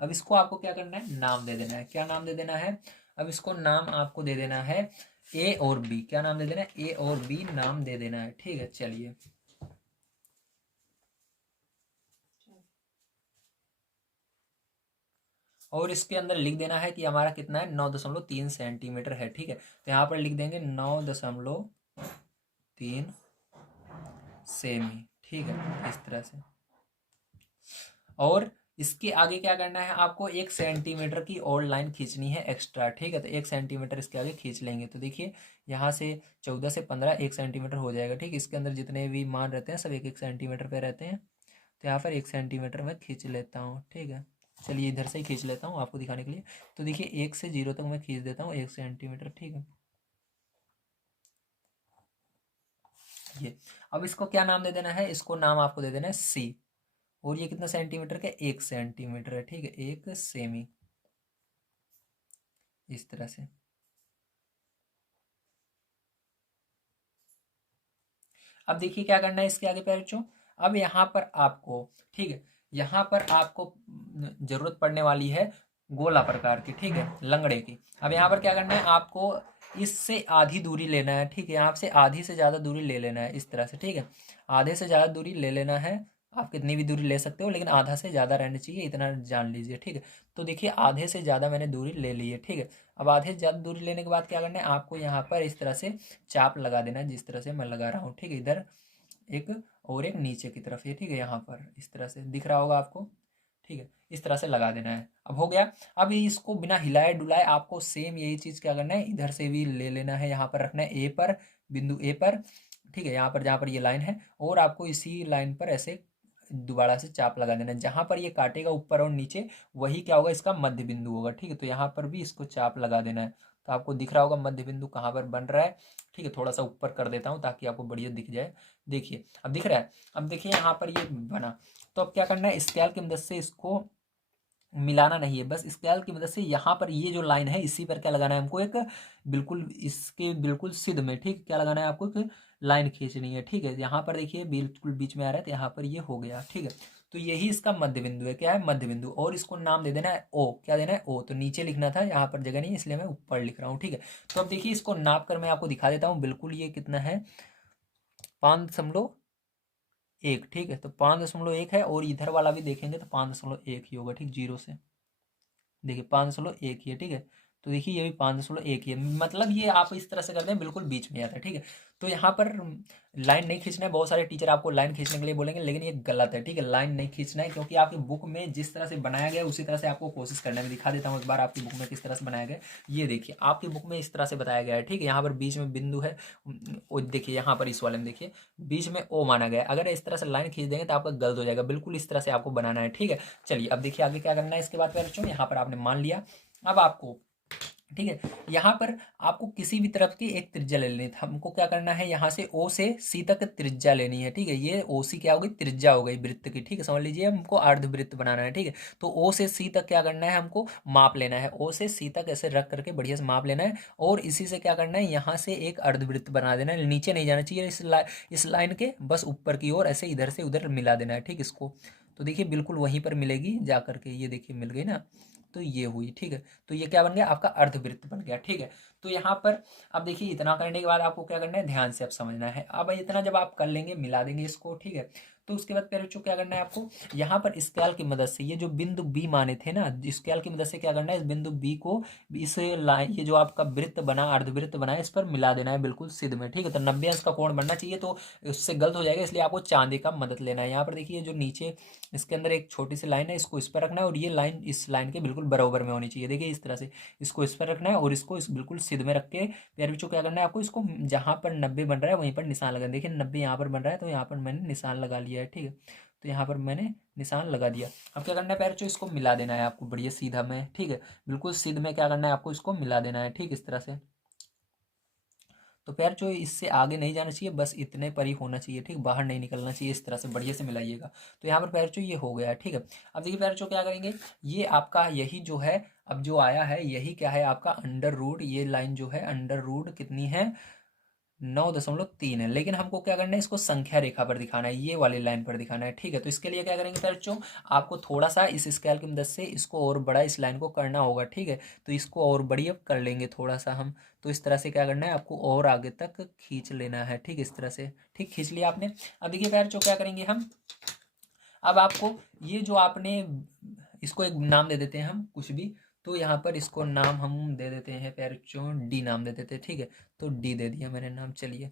अब इसको आपको क्या करना है, नाम दे देना है। क्या नाम दे देना है, अब इसको नाम आपको दे देना है ए और बी। क्या नाम दे देना है, ए और बी नाम दे देना है। ठीक है, चलिए और इसके अंदर लिख देना है कि हमारा कितना है, 9.3 सेंटीमीटर है। ठीक है, तो यहाँ पर लिख देंगे 9.3 सेमी। ठीक है, इस तरह से। और इसके आगे क्या करना है आपको, 1 सेंटीमीटर की और लाइन खींचनी है एक्स्ट्रा। ठीक है, तो 1 सेंटीमीटर इसके आगे खींच लेंगे। तो देखिए यहाँ से 14 से 15 1 सेंटीमीटर हो जाएगा। ठीक, इसके अंदर जितने भी मान रहते हैं सब 1 1 सेंटीमीटर पे रहते हैं, तो यहाँ पर 1 सेंटीमीटर में खींच लेता हूँ। ठीक है, चलिए इधर से ही खींच लेता हूँ आपको दिखाने के लिए। तो देखिए 1 से 0 तक मैं खींच देता हूँ 1 सेंटीमीटर। ठीक है, ये अब इसको क्या नाम दे देना है, इसको नाम आपको दे देना है C। और ये कितना सेंटीमीटर का, 1 सेंटीमीटर है। ठीक है, 1 सेमी, इस तरह से। अब देखिए क्या करना है इसके आगे पैरचो, अब यहाँ पर आपको, ठीक है, यहाँ पर आपको जरूरत पड़ने वाली है गोला प्रकार की, ठीक है, लंगड़े की। अब यहाँ पर क्या करना है आपको, इससे आधी दूरी लेना है। ठीक है, यहाँ से आधी से ज़्यादा दूरी ले लेना है, इस तरह से। ठीक है, आधे से ज़्यादा दूरी ले लेना है, आप कितनी भी दूरी ले सकते हो, लेकिन आधा से ज़्यादा रहनी चाहिए, इतना जान लीजिए। ठीक है, तो देखिए आधे से ज़्यादा मैंने दूरी ले ली है। ठीक है, अब आधे से ज़्यादा दूरी लेने के बाद क्या करना है आपको, यहाँ पर इस तरह से चाप लगा देना है, जिस तरह से मैं लगा रहा हूँ। ठीक है, इधर एक और एक नीचे की तरफ, ये ठीक है, यहाँ पर इस तरह से दिख रहा होगा आपको, ठीक है, इस तरह से लगा देना है। अब हो गया। अब इसको बिना हिलाए डुलाए आपको सेम यही चीज़ क्या करना है, इधर से भी ले लेना है, यहाँ पर रखना है ए पर, बिंदु ए पर, ठीक है, यहाँ पर जहाँ पर ये लाइन है, और आपको इसी लाइन पर ऐसे दोबारा से चाप लगा देना है। जहाँ पर ये काटेगा ऊपर और नीचे, वही क्या होगा, इसका मध्य बिंदु होगा, ठीक है। तो यहाँ पर भी इसको चाप लगा देना है। तो आपको दिख रहा होगा मध्य बिंदु कहाँ पर बन रहा है, ठीक है। थोड़ा सा ऊपर कर देता हूँ ताकि आपको बढ़िया दिख जाए। देखिए अब दिख रहा है। अब देखिए यहाँ पर ये बना। तो अब क्या करना है, स्केल की मदद से इसको मिलाना नहीं है, बस स्केल की मदद से यहाँ पर ये जो लाइन है इसी पर क्या लगाना है हमको, एक बिल्कुल इसके बिल्कुल सिद्ध में, ठीक, क्या लगाना है आपको, एक लाइन खींचनी है, ठीक है। यहाँ पर देखिए बिल्कुल बीच में आ रहा है, तो यहाँ पर ये हो गया, ठीक है। तो यही इसका मध्य बिंदु है, क्या है, मध्य बिंदु। और इसको नाम दे देना है ओ, क्या देना है, ओ। तो नीचे लिखना था, यहाँ पर जगह नहीं है इसलिए मैं ऊपर लिख रहा हूँ, ठीक है। तो अब देखिए इसको नाप कर मैं आपको दिखा देता हूँ, बिल्कुल ये कितना है, 5.1, ठीक है। तो 5.1 है, और इधर वाला भी देखेंगे तो 5.1 ही होगा, ठीक, जीरो से। देखिए 5.1 ही है, ठीक है। तो देखिए ये भी 5.1 ही है, मतलब ये आप इस तरह से करते हैं बिल्कुल बीच में आता है, ठीक है। तो यहाँ पर लाइन नहीं खींचना है। बहुत सारे टीचर आपको लाइन खींचने के लिए बोलेंगे, लेकिन ये गलत है, ठीक है। लाइन नहीं खींचना है, क्योंकि आपकी बुक में जिस तरह से बनाया गया है उसी तरह से आपको कोशिश करना है। मैं दिखा देता हूँ एक बार आपकी बुक में किस तरह से बनाया गया है। ये देखिए आपकी बुक में इस तरह से बताया गया है, ठीक है। यहाँ पर बीच में बिंदु है, वो देखिए यहाँ पर इस वाले में देखिए बीच में ओ माना गया है। अगर इस तरह से लाइन खींच देंगे तो आपका गलत हो जाएगा, बिल्कुल इस तरह से आपको बनाना है, ठीक है। चलिए अब देखिए आगे क्या करना है। इसके बाद बच्चों यहाँ पर आपने मान लिया। अब आपको, ठीक है, यहाँ पर आपको किसी भी तरफ की एक त्रिज्या ले लेनी है। हमको क्या करना है, यहाँ से ओ से सी तक त्रिज्या लेनी है, ठीक है। ये ओ सी क्या हो गई, त्रिज्या हो गई वृत्त की, ठीक है। समझ लीजिए हमको अर्धवृत्त बनाना है, ठीक है। तो ओ से सी तक क्या करना है, हमको माप लेना है। ओ से सी तक ऐसे रख करके बढ़िया से माप लेना है, और इसी से क्या करना है, यहाँ से एक अर्धवृत्त बना देना है। नीचे नहीं जाना चाहिए इस लाइन के, बस ऊपर की ओर ऐसे इधर से उधर मिला देना है, ठीक। इसको तो देखिए बिल्कुल वहीं पर मिलेगी जा करके, ये देखिए मिल गई ना। तो ये हुई, ठीक है। तो ये क्या बन गया, आपका अर्धवृत्त बन गया, ठीक है। तो यहाँ पर अब देखिए इतना करने के बाद आपको क्या करना है, ध्यान से अब समझना है। अब इतना जब आप कर लेंगे, मिला देंगे इसको, ठीक है। तो उसके बाद प्यारे बच्चों क्या करना है आपको, यहाँ पर स्केल की मदद से ये जो बिंदु बी माने थे ना, स्केल की मदद से क्या करना है, इस बिंदु बी को इस लाइन, ये जो आपका वृत्त बना, अर्धवृत्त बना है, इस पर मिला देना है बिल्कुल सिद्ध में, ठीक है। तो 90 अंश का कोण बनना चाहिए, तो उससे गलत हो जाएगा, इसलिए आपको चांदी का मदद लेना है। यहाँ पर देखिए जो नीचे इसके अंदर एक छोटी सी लाइन है, इसको इस पर रखना है, और ये लाइन इस लाइन के बिल्कुल बराबर में होनी चाहिए। देखिए इस तरह से इसको इस पर रखना है, और इसको इस बिल्कुल सिद्ध में रख के प्यारे बच्चों क्या करना है आपको, इसको जहाँ पर 90 बन रहा है वहीं पर निशान लगा। देखिए 90 यहाँ पर बन रहा है, तो यहाँ पर मैंने निशान लगा लिया है, ठीक है। तो यहाँ पर मैंने निशान लगा दिया। अब क्या करना है प्यारे बच्चों, इसको मिला देना है आपको बढ़िया सीधा में, ठीक है। बिल्कुल सिद्ध में क्या करना है आपको, इसको मिला देना है, ठीक, इस तरह से। तो पैर जो इससे आगे नहीं जाना चाहिए, बस इतने पर ही होना चाहिए, ठीक, बाहर नहीं निकलना चाहिए। इस तरह से बढ़िया से मिलाइएगा। तो यहाँ पर पैर जो ये हो गया है, ठीक है। अब देखिए पैर जो क्या करेंगे, ये आपका यही जो है, अब जो आया है यही क्या है आपका अंडर रूट, ये लाइन जो है अंडर रूट कितनी है, 9.3 है। लेकिन हमको क्या करना है, इसको संख्या रेखा पर दिखाना है, ये वाली लाइन पर दिखाना है, ठीक है। तो इसके लिए क्या करेंगे बच्चों, आपको थोड़ा सा इस स्केल की मदद से इसको और बड़ा इस लाइन को करना होगा, ठीक है। तो इसको और बड़ी अब कर लेंगे थोड़ा सा हम। तो इस तरह से क्या करना है आपको, और आगे तक खींच लेना है, ठीक, इस तरह से, ठीक, खींच लिया आपने। अब देखिए बच्चों क्या करेंगे हम, अब आपको ये जो आपने, इसको एक नाम दे देते हैं हम कुछ भी। तो यहाँ पर इसको नाम हम दे देते हैं पैरचो, डी नाम दे देते हैं, ठीक है। तो डी दे दिया मैंने नाम, चलिए।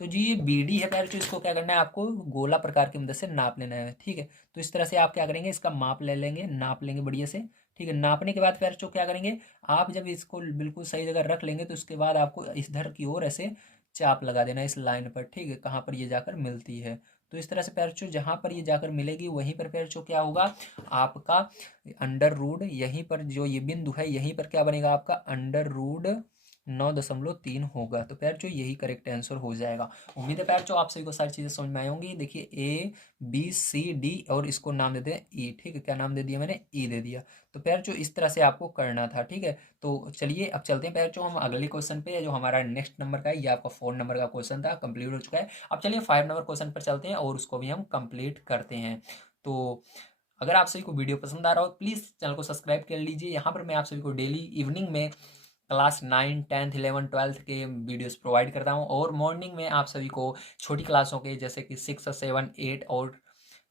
तो जी ये बी डी है पैरचो, इसको क्या करना है आपको, गोला प्रकार की मदद से नाप लेना है, ठीक है। तो इस तरह से आप क्या करेंगे, इसका माप ले लेंगे, नाप लेंगे बढ़िया से, ठीक है। नापने के बाद पैरचो क्या करेंगे, आप जब इसको बिल्कुल सही जगह रख लेंगे, तो उसके बाद आपको इधर की ओर ऐसे चाप लगा देना है इस लाइन पर, ठीक है, कहाँ पर ये जाकर मिलती है। तो इस तरह से पैरचो जहाँ पर ये जाकर मिलेगी वहीं पर पैरचो क्या होगा आपका अंडर रूट, यहीं पर जो ये बिंदु है यहीं पर क्या बनेगा आपका अंडर रूट 9.3 होगा। तो पैरचो यही करेक्ट आंसर हो जाएगा। उम्मीद है पैरचो आप सभी को सारी चीज़ें समझ में आई होंगी। देखिए ए बी सी डी, और इसको नाम देते हैं ई, ठीक है। क्या नाम दे दिया मैंने, ई दे दिया। तो पैरचो इस तरह से आपको करना था, ठीक है। तो चलिए अब चलते हैं पैरचो हम अगले क्वेश्चन पे, जो हमारा नेक्स्ट नंबर का है। ये आपका 4 नंबर का क्वेश्चन था, कंप्लीट हो चुका है। अब चलिए 5 नंबर क्वेश्चन पर चलते हैं, और उसको भी हम कंप्लीट करते हैं। तो अगर आप सभी को वीडियो पसंद आ रहा हो, प्लीज़ चैनल को सब्सक्राइब कर लीजिए। यहाँ पर मैं आप सभी को डेली इवनिंग में क्लास 9, 10th, 11th, 12th के वीडियोस प्रोवाइड करता हूँ, और मॉर्निंग में आप सभी को छोटी क्लासों के जैसे कि 6, 7, 8 और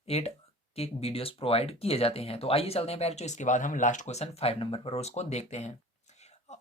8 के वीडियोस प्रोवाइड किए जाते हैं। तो आइए चलते हैं पैर, इसके बाद हम लास्ट क्वेश्चन 5 नंबर पर, और उसको देखते हैं।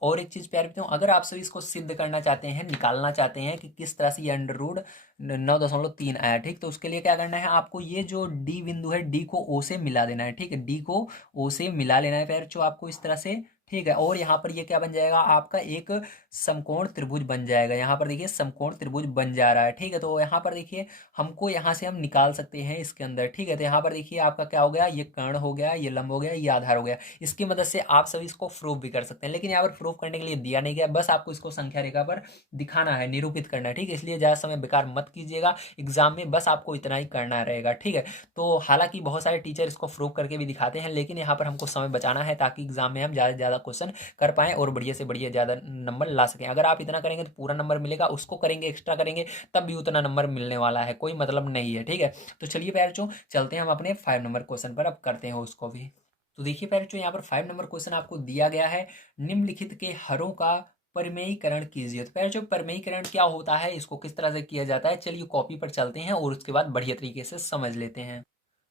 और एक चीज़ प्यारे बच्चों, अगर आप सभी इसको सिद्ध करना चाहते हैं, निकालना चाहते हैं कि किस तरह से ये अंडर रूट 9.3 आया, ठीक, तो उसके लिए क्या करना है आपको, ये जो डी बिंदु है डी को ओ से मिला देना है, ठीक है, डी को ओ से मिला लेना है प्यारे बच्चों आपको इस तरह से, ठीक है। और यहाँ पर ये क्या बन जाएगा आपका, एक समकोण त्रिभुज बन जाएगा। यहाँ पर देखिए समकोण त्रिभुज बन जा रहा है, ठीक है। तो यहाँ पर देखिए हमको यहाँ से हम निकाल सकते हैं इसके अंदर, ठीक है। तो यहाँ पर देखिए आपका क्या हो गया, ये कर्ण हो गया, ये लंब हो गया, ये आधार हो गया। इसकी मदद से आप सभी इसको प्रूव भी कर सकते हैं, लेकिन यहाँ पर प्रूव करने के लिए दिया नहीं गया, बस आपको इसको संख्या रेखा पर दिखाना है, निरूपित करना है, ठीक है। इसलिए ज़्यादा समय बेकार मत कीजिएगा एग्जाम में, बस आपको इतना ही करना रहेगा, ठीक है। तो हालांकि बहुत सारे टीचर इसको प्रूव करके भी दिखाते हैं, लेकिन यहाँ पर हमको समय बचाना है ताकि एग्जाम में हम ज़्यादा से ज़्यादा क्वेश्चन कर पाएँ और बढ़िया से बढ़िया ज़्यादा नंबर ला सकें। अगर आप इतना करेंगे तो पूरा नंबर मिलेगा, उसको करेंगे एक्स्ट्रा करेंगे तब भी उतना नंबर मिलने वाला है, कोई मतलब नहीं है, ठीक है। तो चलिए बच्चों चलते हैं हम अपने 5 नंबर क्वेश्चन पर, अब करते हैं उसको भी। तो देखिए बच्चों यहाँ पर 5 नंबर क्वेश्चन आपको दिया गया है, निम्नलिखित के हरों का परिमेयीकरण कीजिए। तो बच्चों परिमेयीकरण क्या होता है, इसको किस तरह से किया जाता है, चलिए कॉपी पर चलते हैं और उसके बाद बढ़िया तरीके से समझ लेते हैं।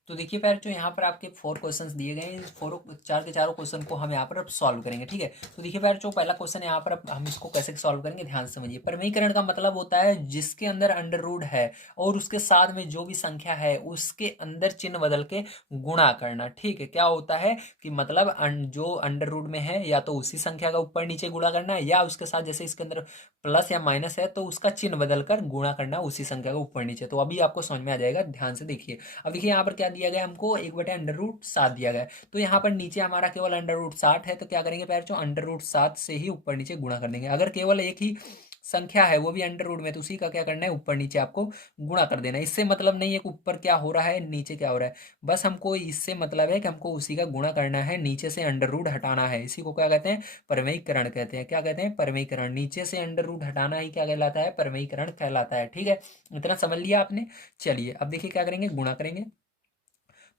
तो देखिए बच्चों यहाँ पर आपके 4 क्वेश्चंस दिए गए हैं, फोरों चार के चारों क्वेश्चन को हम यहाँ पर अब सॉल्व करेंगे, ठीक है। तो देखिए बच्चों पहला क्वेश्चन यहाँ पर अब हम इसको कैसे सॉल्व करेंगे, ध्यान से समझिए। परिमेयीकरण का मतलब होता है जिसके अंदर अंडर रूट है और उसके साथ में जो भी संख्या है उसके अंदर चिन्ह बदल के गुणा करना, ठीक है। क्या होता है कि मतलब जो अंडर रूट में है या तो उसी संख्या का ऊपर नीचे गुणा करना है, या उसके साथ जैसे इसके अंदर प्लस या माइनस है तो उसका चिन्ह बदलकर गुणा करना उसी संख्या का ऊपर नीचे। तो अभी आपको समझ में आ जाएगा, ध्यान से देखिए। अब देखिए यहाँ पर क्या दिया गया हमको, 1/√7 दिया गया है। तो यहाँ पर नीचे हमारा केवल अंडर रूट 60 है, तो क्या करेंगे बच्चों, अंडर रूट 7 से ही ऊपर नीचे गुणा कर देंगे। अगर केवल एक ही संख्या है वो भी अंडर रूट में, तो उसी का क्या करना है, ऊपर नीचे आपको गुणा कर देना है। इससे मतलब नहीं है कि ऊपर क्या हो रहा है नीचे क्या हो रहा है, बस हमको इससे मतलब है कि हमको उसी का गुणा करना है, नीचे से अंडर रूट हटाना है। इसी को क्या कहते हैं, परिमेयीकरण कहते हैं। क्या कहते हैं, परिमेयीकरण। नीचे से अंडर रूट हटाना ही क्या कहलाता है, परिमेयीकरण कहलाता है, ठीक है। इतना समझ लिया आपने। चलिए अब देखिए क्या करेंगे, गुणा करेंगे।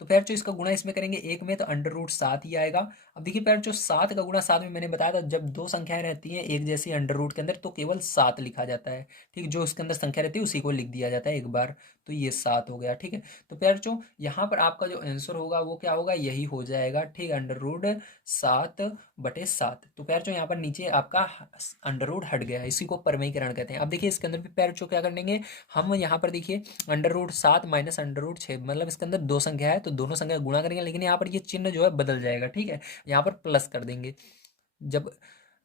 तो पैर जो इसका गुणा इसमें करेंगे एक में, तो अंडर रूट 7 ही आएगा। अब देखिए पैर जो 7 का गुणा 7 में, मैंने बताया था जब दो संख्याएं रहती हैं एक जैसी अंडर रूट के अंदर तो केवल 7 लिखा जाता है, ठीक। जो उसके अंदर संख्या रहती है उसी को लिख दिया जाता है एक बार। तो ये 7 हो गया, ठीक है। तो पैर जो यहाँ पर आपका जो आंसर होगा वो क्या होगा, यही हो जाएगा, ठीक। Under root 7/7। तो पैर जो यहाँ पर नीचे आपका अंडर रूट हट गया, इसी को परिमेयीकरण कहते हैं। अब देखिए इसके अंदर भी पैर जो क्या कर लेंगे हम, यहाँ पर देखिए under root 7 minus under root 6, मतलब इसके अंदर दो संख्या है तो दोनों संख्या गुणा करेंगे, लेकिन यहाँ पर ये चिन्ह जो है बदल जाएगा, ठीक है। यहाँ पर प्लस कर देंगे, जब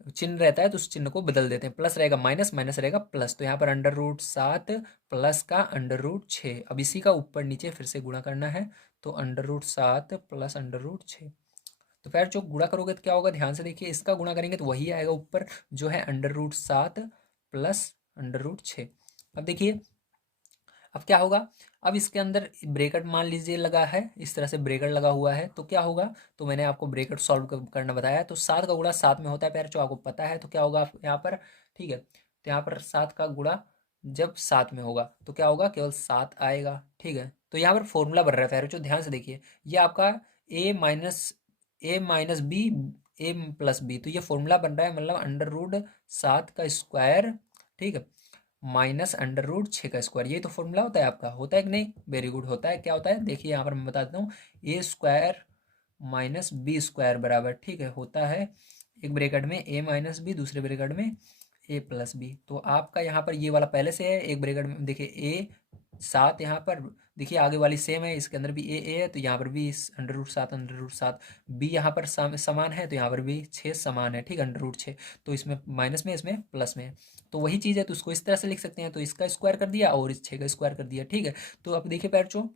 चिन्ह रहता है तो उस चिन्ह को बदल देते हैं, प्लस रहेगा माइनस, माइनस रहेगा प्लस। तो यहाँ पर अंडर रूट 7 प्लस का अंडर रूट 6। अब इसी का ऊपर नीचे फिर से गुणा करना है, तो under root 7 plus under root 6। तो फिर जो गुणा करोगे तो क्या होगा, ध्यान से देखिए, इसका गुणा करेंगे तो वही आएगा ऊपर, जो है under root 7 plus under root 6। अब देखिए अब क्या होगा, अब इसके अंदर ब्रेकेट मान लीजिए लगा है, इस तरह से ब्रेकेट लगा हुआ है, तो क्या होगा, तो मैंने आपको ब्रेकेट सॉल्व करना बताया। तो 7 का गुणा 7 में होता है प्यारे, जो आपको पता है। तो क्या होगा यहाँ पर, ठीक है। तो यहाँ पर 7 का गुणा जब 7 में होगा तो क्या होगा, केवल 7 आएगा, ठीक है। तो यहाँ पर फॉर्मूला बन रहा है प्यारे, जो ध्यान से देखिए, ये आपका ए माइनस बी ए+बी, तो ये फॉर्मूला बन रहा है, मतलब अंडर रूट 7 का स्क्वायर, ठीक है, माइनस अंडर रूट 6 का स्क्वायर। ये तो फॉर्मूला होता है आपका, होता है कि नहीं, वेरी गुड, होता है। क्या होता है, देखिए यहाँ पर मैं बता देता हूँ, A² - B² बराबर, ठीक है, होता है एक ब्रेकेट में A-B, दूसरे ब्रेकेट में A+B। तो आपका यहाँ पर ये वाला पहले से है, एक ब्रेकेट में देखिए A 7, यहाँ पर देखिए आगे वाली सेम है, इसके अंदर भी ए है, तो यहाँ पर भी अंडर रूट 7 बी यहाँ पर समान है, तो यहाँ पर भी 6 समान है, ठीक, अंडर रूट 6। तो इसमें माइनस में, इसमें प्लस में है, तो वही चीज़ है, तो उसको इस तरह से लिख सकते हैं। तो इसका स्क्वायर कर दिया और इस 6 का स्क्वायर कर दिया, ठीक है। तो अब देखिए बच्चों,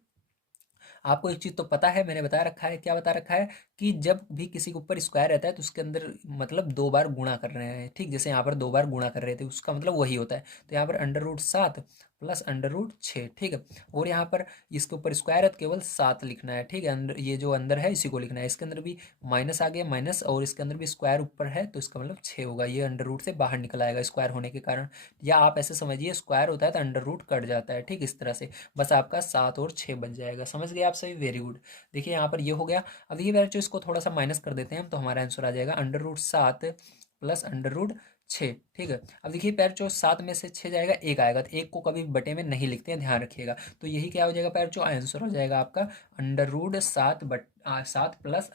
आपको एक चीज़ तो पता है, मैंने बता रखा है, क्या बता रखा है, कि जब भी किसी के ऊपर स्क्वायर रहता है तो उसके अंदर मतलब 2 बार गुणा कर रहे हैं, ठीक। जैसे यहाँ पर 2 बार गुणा कर रहे थे, उसका मतलब वही होता है। तो यहाँ पर under root 7 plus under root 6, ठीक है। और यहाँ पर इसके ऊपर स्क्वायर है तो केवल 7 लिखना है, ठीक है। अंदर ये जो अंदर है इसी को लिखना है, इसके अंदर भी माइनस आ गया माइनस, और इसके अंदर भी स्क्वायर ऊपर है तो इसका मतलब 6 होगा, ये अंडर रूट से बाहर निकल आएगा स्क्वायर होने के कारण। या आप ऐसे समझिए, स्क्वायर होता है तो अंडर रूट कट जाता है, ठीक, इस तरह से। बस आपका 7 और 6 बन जाएगा, समझ गए आप सभी, वेरी गुड। देखिए यहाँ पर ये हो गया। अब देखिए बच्चों, इसको थोड़ा सा माइनस कर देते हैं, तो हमारा आंसर आ जाएगा under root 7 plus under root 6, ठीक है। अब देखिए पैर जो 7 में से 6 जाएगा, एक आएगा, तो एक को कभी बटे में नहीं लिखते हैं, ध्यान रखिएगा। तो यही क्या हो जाएगा पैर, जो आंसर हो जाएगा आपका अंडर रूट 7 प्लस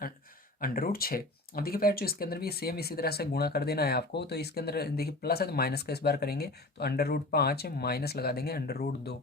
√6। अब देखिए पैर जो इसके अंदर भी सेम इसी तरह से गुणा कर देना है आपको। तो इसके अंदर देखिए प्लस है तो माइनस का इस बार करेंगे, तो √5 माइनस लगा देंगे √2,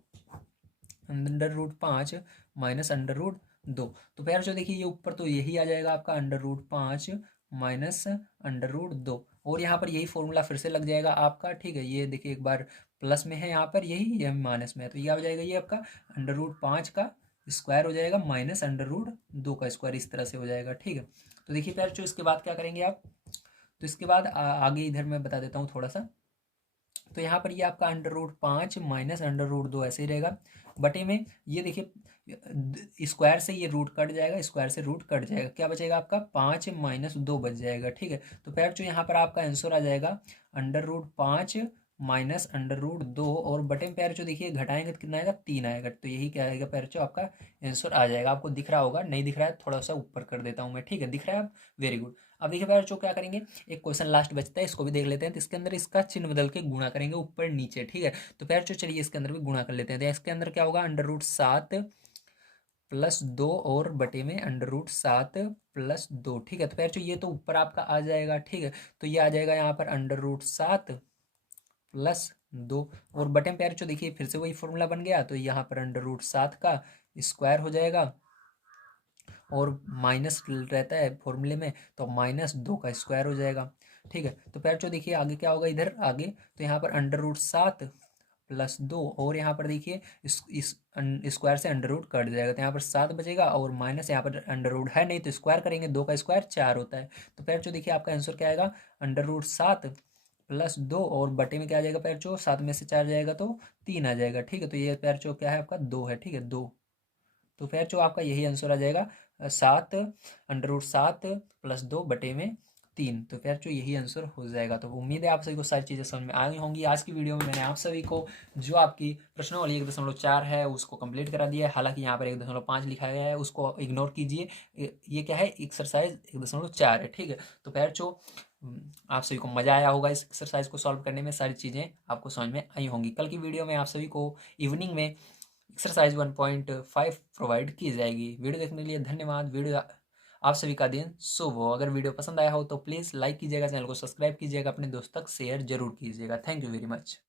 √5 माइनस √2। तो पैर जो देखिए ये ऊपर तो यही आ जाएगा आपका √5 माइनस √2, और यहाँ पर यही फॉर्मूला फिर से लग जाएगा आपका। ठीक है, ये देखिए एक बार प्लस में है यहाँ पर यही, ये माइनस में है, तो ये आ जाएगा ये आपका √5 का स्क्वायर हो जाएगा माइनस √2 का स्क्वायर, इस तरह से हो जाएगा। ठीक है, तो देखिए पैर जो इसके बाद क्या करेंगे आप, तो इसके बाद आगे इधर मैं बता देता हूँ थोड़ा सा। तो यहाँ पर ये आपका √5 माइनस √2 ऐसे ही रहेगा, बटे में ये देखिए स्क्वायर से ये रूट कट जाएगा, स्क्वायर से रूट कट जाएगा, क्या बचेगा आपका 5 माइनस 2 बच जाएगा। ठीक है, तो फिर जो यहाँ पर आपका आंसर आ जाएगा √5 माइनस √2, और बटे में पैर जो देखिए घटाएंगे तो कितना आएगा 3 आएगा। तो यही क्या आएगा पैर जो आपका आंसर आ जाएगा। आपको दिख रहा होगा, नहीं दिख रहा है थोड़ा सा ऊपर कर देता हूँ मैं। ठीक है, दिख रहा है आप, वेरी गुड। अब देखिए पैर जो क्या करेंगे, एक क्वेश्चन लास्ट बचता है, इसको भी देख लेते हैं। तो इसके अंदर इसका चिन्ह बदल के गुणा करेंगे ऊपर नीचे। ठीक है, तो पैर जो चलिए इसके अंदर भी गुणा कर लेते हैं। तो इसके अंदर क्या होगा √7 प्लस 2 और बटे में √7 प्लस 2। ठीक है, तो पैर जो ये तो ऊपर आपका आ जाएगा। ठीक है, तो ये आ जाएगा यहाँ पर √7 प्लस 2, और बटे में पैर जो देखिए फिर से वही फॉर्मूला बन गया, तो यहाँ पर √7 का स्क्वायर हो जाएगा, और माइनस रहता है फॉर्मूले में, तो -2 का स्क्वायर हो जाएगा। ठीक है, तो पैर जो देखिए आगे क्या होगा इधर आगे, तो यहाँ पर √7 प्लस 2, और यहाँ पर देखिए इस स्क्वायर से अंडर रूट कट जाएगा, तो यहाँ पर 7 बचेगा, और माइनस यहाँ पर अंडर रूट है नहीं तो स्क्वायर करेंगे, 2 का स्क्वायर 4 होता है। तो पैर जो देखिए आपका आंसर क्या आएगा √7 प्लस 2, और बटे में क्या आ जाएगा पैर जो 7 में से 4 जाएगा तो 3 आ जाएगा। ठीक है, तो ये पैर जो क्या है आपका 2 है। ठीक है, 2, तो फिर जो आपका यही आंसर आ जाएगा 7 √7 प्लस 2 बटे में 3। तो फिर जो यही आंसर हो जाएगा। तो उम्मीद है आप सभी को सारी चीज़ें समझ में आ गई होंगी। आज की वीडियो में मैंने आप सभी को जो आपकी प्रश्नावली 1.4 है उसको कंप्लीट करा दिया है। हालांकि यहाँ पर 1.5 लिखा गया है, उसको इग्नोर कीजिए। ये क्या है, एक्सरसाइज 1.4 है। ठीक है, तो फिर जो आप सभी को मज़ा आया होगा इस एक्सरसाइज को सॉल्व करने में, सारी चीज़ें आपको समझ में आई होंगी। कल की वीडियो में आप सभी को इवनिंग में एक्सरसाइज 1.5 प्रोवाइड की जाएगी। वीडियो देखने के लिए धन्यवाद। वीडियो आप सभी का दिन शुभ हो। अगर वीडियो पसंद आया हो तो प्लीज़ लाइक कीजिएगा, चैनल को सब्सक्राइब कीजिएगा, अपने दोस्त तक शेयर जरूर कीजिएगा। Thank you very much.